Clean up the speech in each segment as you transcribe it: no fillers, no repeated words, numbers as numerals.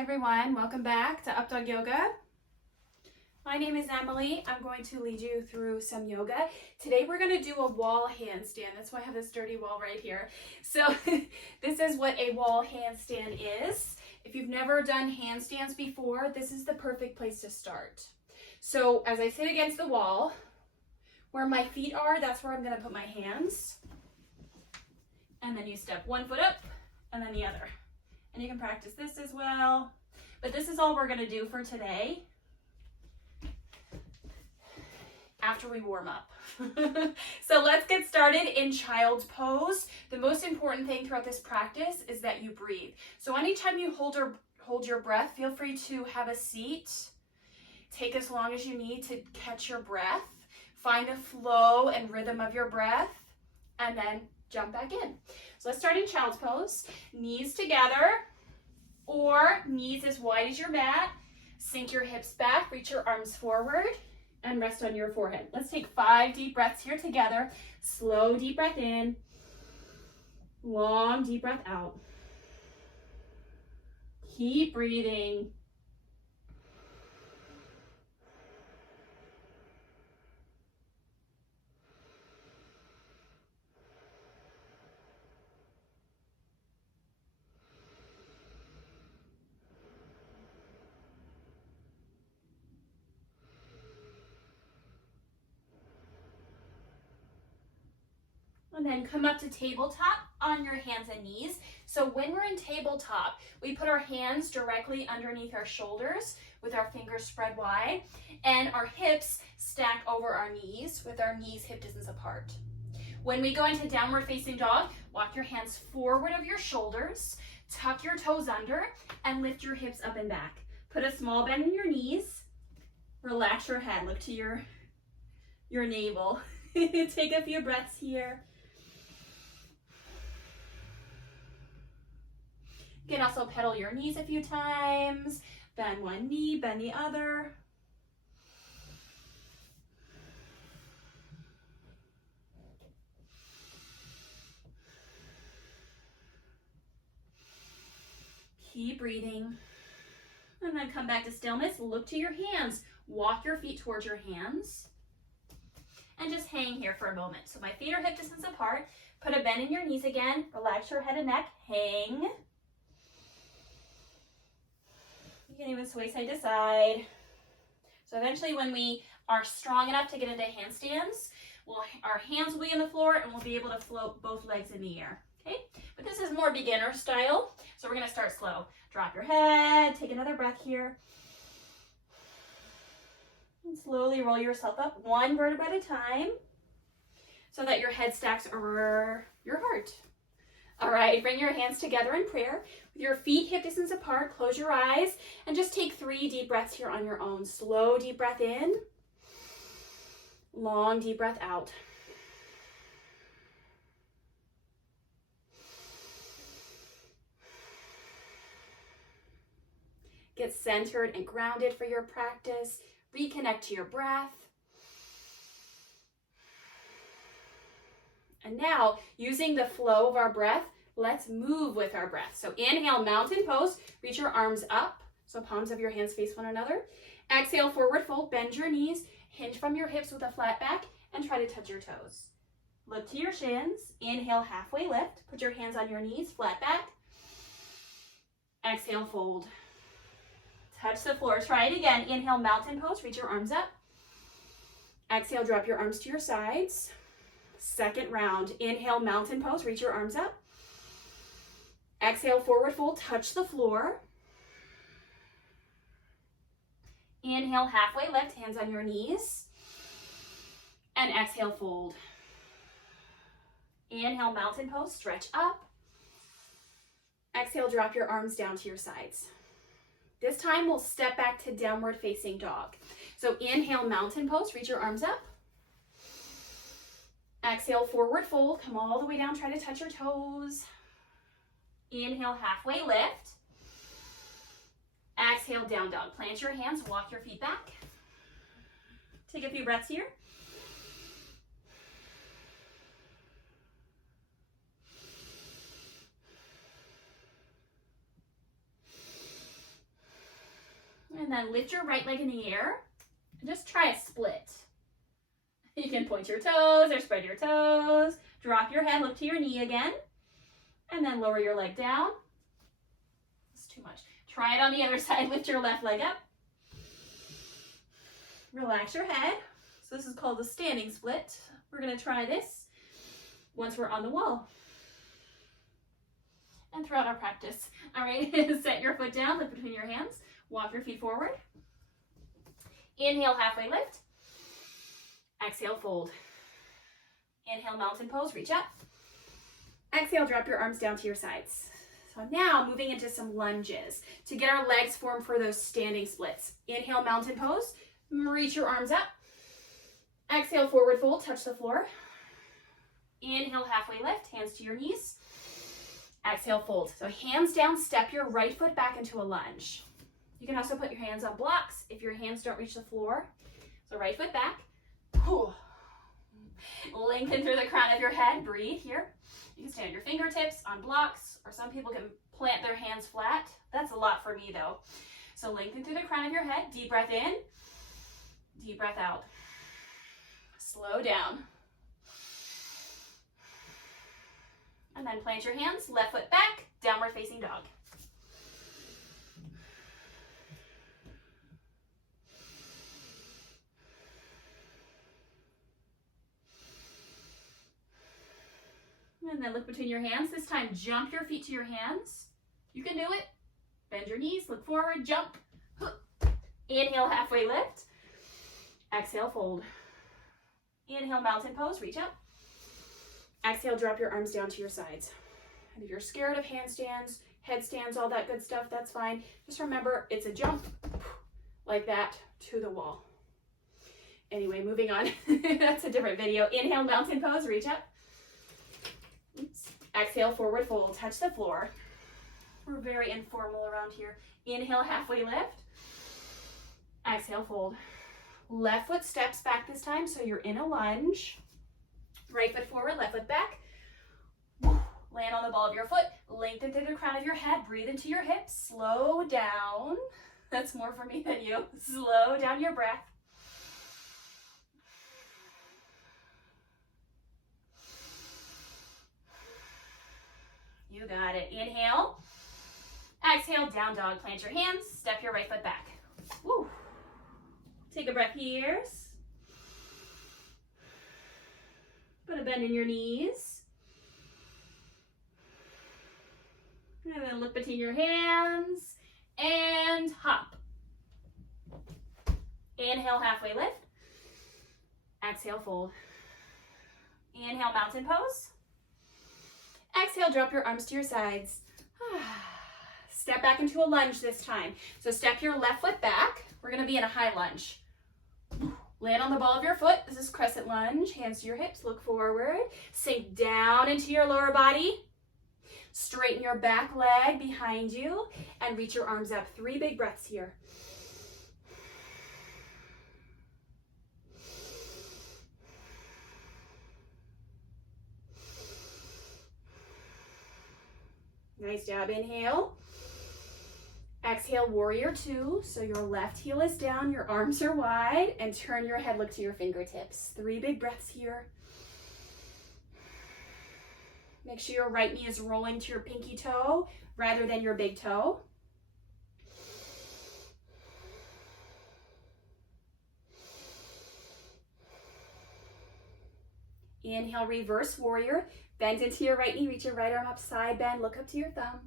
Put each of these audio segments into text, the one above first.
Hi everyone, welcome back to Updawg-Yoga. My name is Emily. I'm going to lead you through some yoga. Today we're going to do a wall handstand. That's why I have this dirty wall right here. So this is what a wall handstand is. If you've never done handstands before, this is the perfect place to start. So as I sit against the wall, where my feet are, that's where I'm going to put my hands. And then you step one foot up and then the other. And you can practice this as well. But this is all we're going to do for today after we warm up. So let's get started in child's pose. The most important thing throughout this practice is that you breathe. So anytime you hold your breath, feel free to have a seat. Take as long as you need to catch your breath. Find the flow and rhythm of your breath, and then jump back in. So let's start in child's pose. Knees together or knees as wide as your mat. Sink your hips back, reach your arms forward, and rest on your forehead. Let's take 5 deep breaths here together. Slow deep breath in. Long deep breath out. Keep breathing. And then come up to tabletop on your hands and knees. So when we're in tabletop, we put our hands directly underneath our shoulders with our fingers spread wide, and our hips stack over our knees with our knees hip distance apart. When we go into downward facing dog, walk your hands forward of your shoulders, tuck your toes under, and lift your hips up and back. Put a small bend in your knees. Relax your head. Look to your navel. Take a few breaths here. You can also pedal your knees a few times. Bend one knee, bend the other. Keep breathing. And then come back to stillness. Look to your hands. Walk your feet towards your hands. And just hang here for a moment. So my feet are hip distance apart. Put a bend in your knees again. Relax your head and neck. Hang. You can even sway side to side. So eventually when we are strong enough to get into handstands, our hands will be on the floor and we'll be able to float both legs in the air. Okay? But this is more beginner style. So we're going to start slow. Drop your head. Take another breath here. And slowly roll yourself up one vertebra at a time so that your head stacks over your heart. All right, bring your hands together in prayer. With your feet hip distance apart, close your eyes and just take 3 deep breaths here on your own. Slow deep breath in, long deep breath out. Get centered and grounded for your practice. Reconnect to your breath. And now, using the flow of our breath, let's move with our breath. So inhale, mountain pose. Reach your arms up, so palms of your hands face one another. Exhale, forward fold. Bend your knees. Hinge from your hips with a flat back, and try to touch your toes. Look to your shins. Inhale, halfway lift. Put your hands on your knees, flat back. Exhale, fold. Touch the floor. Try it again. Inhale, mountain pose. Reach your arms up. Exhale, drop your arms to your sides. Second round. Inhale, mountain pose. Reach your arms up. Exhale, forward fold. Touch the floor. Inhale, halfway lift. Hands on your knees. And exhale, fold. Inhale, mountain pose. Stretch up. Exhale, drop your arms down to your sides. This time we'll step back to downward facing dog. So inhale, mountain pose, reach your arms up. Exhale, forward fold, come all the way down, try to touch your toes. Inhale, halfway lift. Exhale, down dog. Plant your hands, walk your feet back. Take a few breaths here. And then lift your right leg in the air. And just try a split. You can point your toes or spread your toes. Drop your head, look to your knee again. And then lower your leg down. It's too much. Try it on the other side. Lift your left leg up. Relax your head. So this is called a standing split. We're going to try this once we're on the wall. And throughout our practice. All right, set your foot down, lift between your hands. Walk your feet forward. Inhale, halfway lift. Exhale, fold. Inhale, mountain pose, reach up. Exhale, drop your arms down to your sides. So now moving into some lunges to get our legs formed for those standing splits. Inhale, mountain pose, reach your arms up. Exhale, forward fold, touch the floor. Inhale, halfway lift, hands to your knees. Exhale, fold. So hands down, step your right foot back into a lunge. You can also put your hands on blocks if your hands don't reach the floor. So right foot back. Lengthen through the crown of your head. Breathe here. You can stand your fingertips on blocks, or some people can plant their hands flat. That's a lot for me though. So lengthen through the crown of your head. Deep breath in. Deep breath out. Slow down. And then plant your hands, left foot back, downward facing dog. And then look between your hands. This time, jump your feet to your hands. You can do it. Bend your knees, look forward, jump. Inhale, halfway lift. Exhale, fold. Inhale, mountain pose, reach up. Exhale, drop your arms down to your sides. And if you're scared of handstands, headstands, all that good stuff, that's fine. Just remember, it's a jump like that to the wall. Anyway, moving on. That's a different video. Inhale, mountain pose, reach up. Oops. Exhale, forward fold, touch the floor. We're very informal around here. Inhale, halfway lift. Exhale, fold. Left foot steps back this time, so you're in a lunge. Right foot forward, left foot back. Land on the ball of your foot. Lengthen through the crown of your head. Breathe into your hips. Slow down. That's more for me than you. Slow down your breath. You got it. Inhale. Exhale, down dog. Plant your hands. Step your right foot back. Woo. Take a breath here. Put a bend in your knees. And then look between your hands and hop. Inhale, halfway lift. Exhale, fold. Inhale, mountain pose. Exhale, drop your arms to your sides. Step back into a lunge this time. So step your left foot back. We're going to be in a high lunge. Land on the ball of your foot. This is crescent lunge. Hands to your hips. Look forward. Sink down into your lower body. Straighten your back leg behind you and reach your arms up. 3 big breaths here. Nice job. Inhale. Exhale, warrior 2. So your left heel is down, your arms are wide, and turn your head, look to your fingertips. 3 big breaths here. Make sure your right knee is rolling to your pinky toe rather than your big toe. Inhale, reverse warrior. Bend into your right knee, reach your right arm up, side bend, look up to your thumb.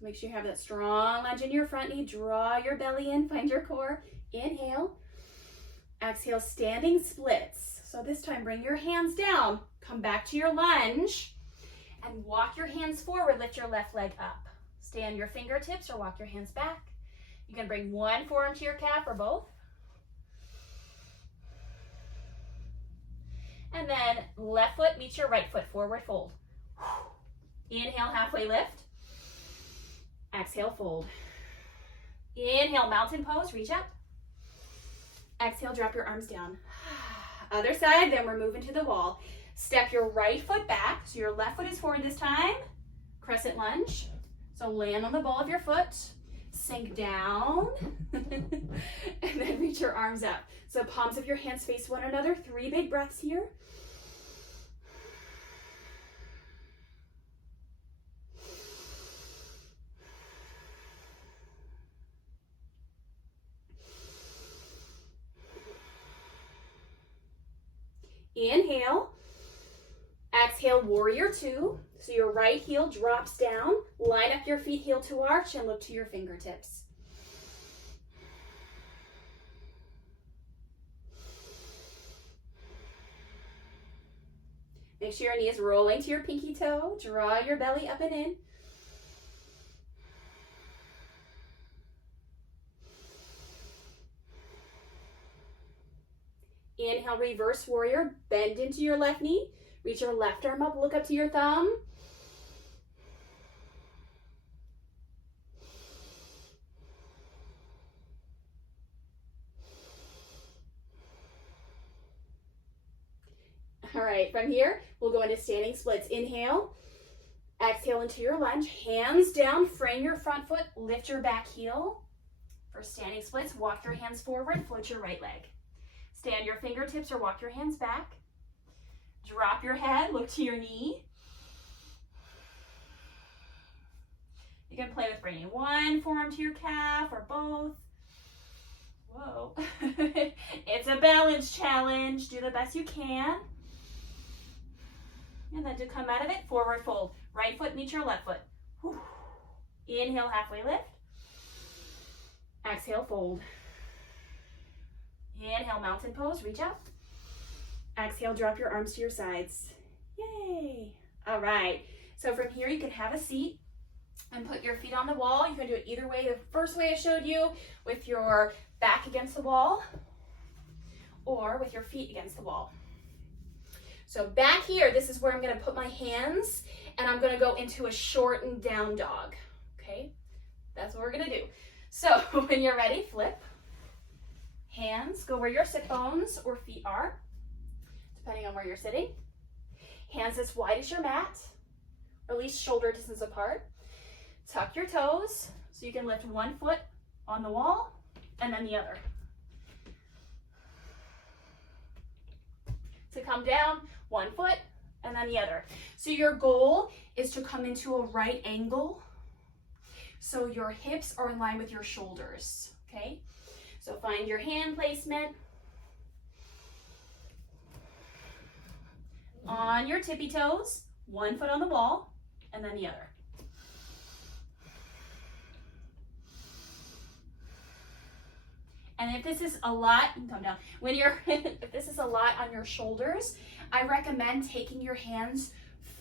So make sure you have that strong lunge in your front knee. Draw your belly in, find your core. Inhale. Exhale, standing splits. So this time, bring your hands down. Come back to your lunge and walk your hands forward. Lift your left leg up. Stay on your fingertips or walk your hands back. You can bring one forearm to your calf or both. And then left foot meets your right foot, forward fold. Inhale, halfway lift. Exhale, fold. Inhale, mountain pose, reach up. Exhale, drop your arms down. Other side, then we're moving to the wall. Step your right foot back. So your left foot is forward this time. Crescent lunge. So land on the ball of your foot. Sink down. And then reach your arms up. So palms of your hands face one another. 3 big breaths here. Inhale. Exhale, warrior 2. So your right heel drops down. Line up your feet heel to arch and look to your fingertips. Make sure your knee is rolling to your pinky toe. Draw your belly up and in. Inhale, reverse warrior. Bend into your left knee. Reach your left arm up, look up to your thumb. All right, from here, we'll go into standing splits. Inhale, exhale into your lunge. Hands down, frame your front foot, lift your back heel. For standing splits, walk your hands forward, float your right leg. Stand your fingertips or walk your hands back. Drop your head, look to your knee. You can play with bringing one forearm to your calf or both. Whoa. It's a balance challenge. Do the best you can. And then to come out of it, forward fold. Right foot meets your left foot. Whew. Inhale, halfway lift. Exhale, fold. Inhale, mountain pose, reach up. Exhale, drop your arms to your sides. Yay. All right. So from here, you can have a seat and put your feet on the wall. You can do it either way. The first way I showed you, with your back against the wall or with your feet against the wall. So back here, this is where I'm going to put my hands and I'm going to go into a shortened down dog. Okay. That's what we're going to do. So when you're ready, flip. Hands go where your sit bones or feet are, depending on where you're sitting. Hands as wide as your mat, or at least shoulder distance apart. Tuck your toes so you can lift one foot on the wall and then the other. To come down, one foot and then the other. So your goal is to come into a right angle so your hips are in line with your shoulders, okay? So find your hand placement. On your tippy toes, one foot on the wall, and then the other. And if this is a lot, you can come down. If this is a lot on your shoulders, I recommend taking your hands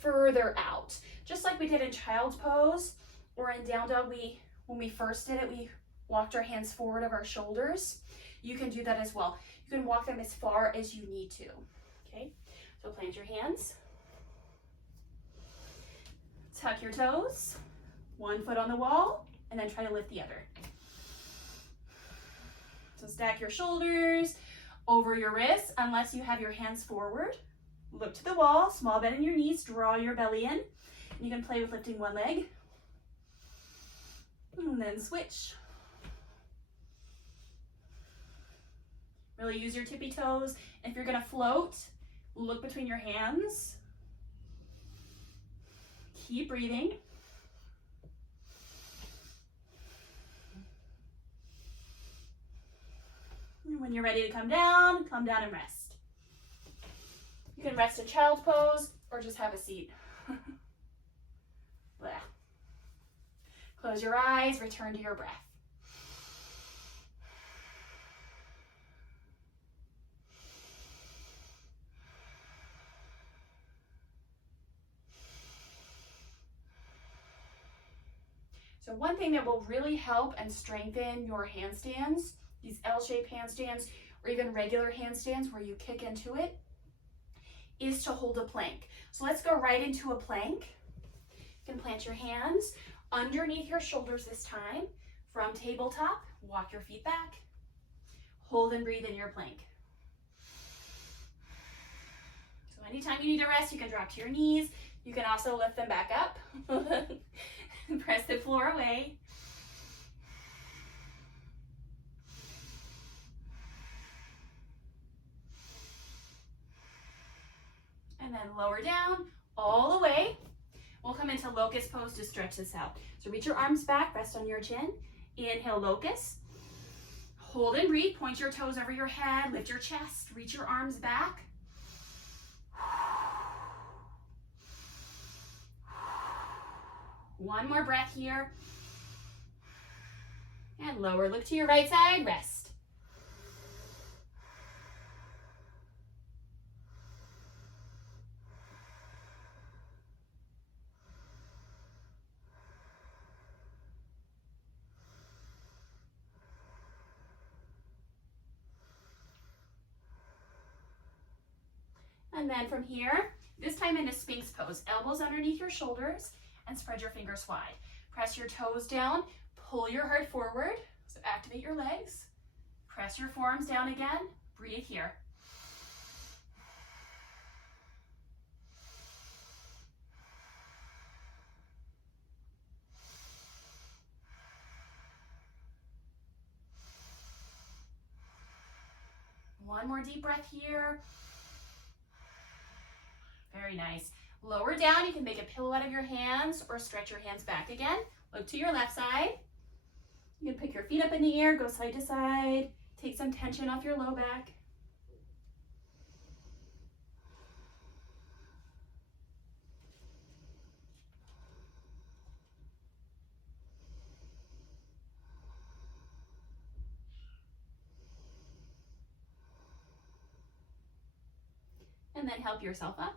further out. Just like we did in child's pose or in down dog, when we first did it, we walked our hands forward of our shoulders. You can do that as well. You can walk them as far as you need to, okay? So plant your hands. Tuck your toes. One foot on the wall, and then try to lift the other. So stack your shoulders over your wrists unless you have your hands forward. Look to the wall, small bend in your knees, draw your belly in. You can play with lifting one leg. And then switch. Really use your tippy toes. If you're gonna float, look between your hands. Keep breathing. And when you're ready to come down and rest. You can rest in child's pose or just have a seat. Close your eyes, return to your breath. So one thing that will really help and strengthen your handstands, these L-shaped handstands, or even regular handstands where you kick into it, is to hold a plank. So let's go right into a plank. You can plant your hands underneath your shoulders this time. From tabletop, walk your feet back. Hold and breathe in your plank. So anytime you need to rest, you can drop to your knees. You can also lift them back up. Press the floor away. And then lower down all the way. We'll come into locust pose to stretch this out. So reach your arms back, rest on your chin. Inhale, locust. Hold and breathe. Point your toes over your head. Lift your chest. Reach your arms back. One more breath here. And lower. Look to your right side. Rest. And then from here, this time into Sphinx pose. Elbows underneath your shoulders and spread your fingers wide. Press your toes down, pull your heart forward. So activate your legs. Press your forearms down again. Breathe here. One more deep breath here. Very nice. Lower down, you can make a pillow out of your hands or stretch your hands back again. Look to your left side. You can pick your feet up in the air, go side to side. Take some tension off your low back. And then help yourself up.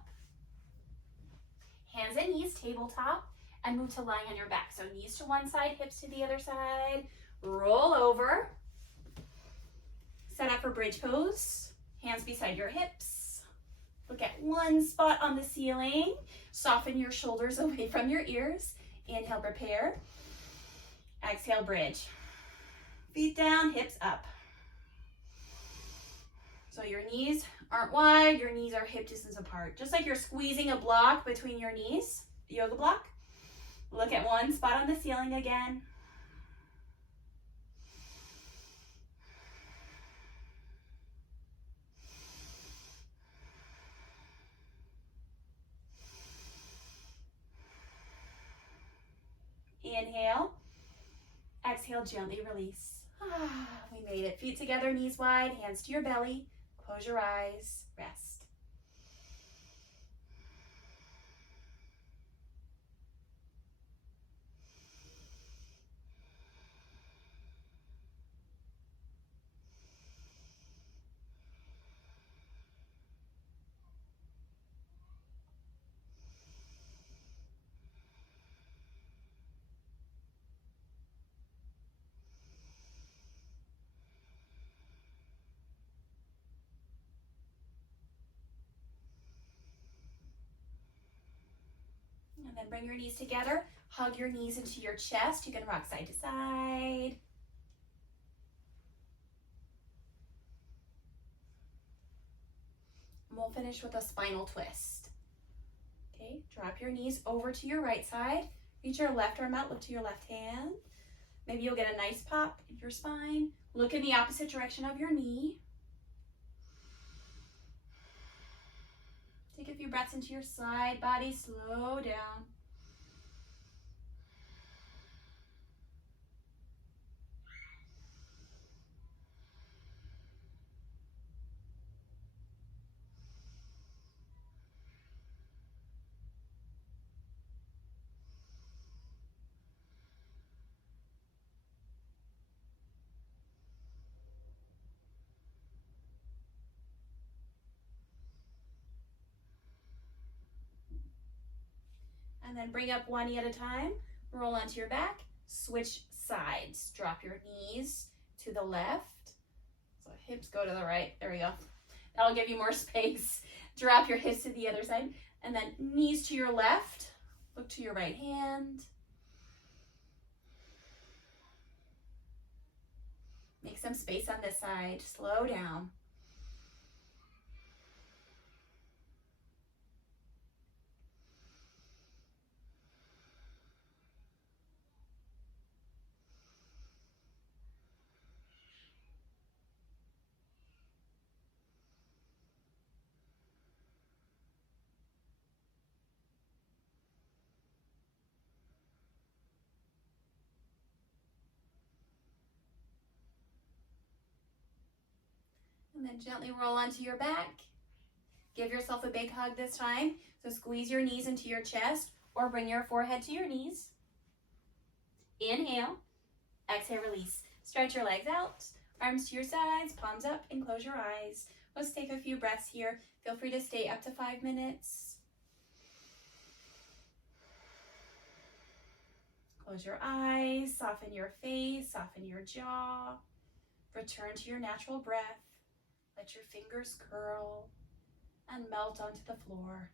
Hands and knees, tabletop, and move to lying on your back. So knees to one side, hips to the other side. Roll over. Set up for bridge pose. Hands beside your hips. Look at one spot on the ceiling. Soften your shoulders away from your ears. Inhale, prepare. Exhale, bridge. Feet down, hips up. So your knees aren't wide, your knees are hip distance apart. Just like you're squeezing a block between your knees, yoga block. Look at one spot on the ceiling again. Inhale. Exhale, gently release. We made it. Feet together, knees wide, hands to your belly. Close your eyes, rest. And then bring your knees together. Hug your knees into your chest. You can rock side to side. And we'll finish with a spinal twist. Okay, drop your knees over to your right side. Reach your left arm out, look to your left hand. Maybe you'll get a nice pop in your spine. Look in the opposite direction of your knee. Take a few breaths into your side body, slow down. And then bring up one knee at a time. Roll onto your back. Switch sides. Drop your knees to the left. So hips go to the right. There we go. That'll give you more space. Drop your hips to the other side. And then knees to your left. Look to your right hand. Make some space on this side. Slow down. And then gently roll onto your back. Give yourself a big hug this time. So squeeze your knees into your chest or bring your forehead to your knees. Inhale. Exhale, release. Stretch your legs out. Arms to your sides, palms up, and close your eyes. Let's take a few breaths here. Feel free to stay up to 5 minutes. Close your eyes, soften your face, soften your jaw. Return to your natural breath. Let your fingers curl and melt onto the floor.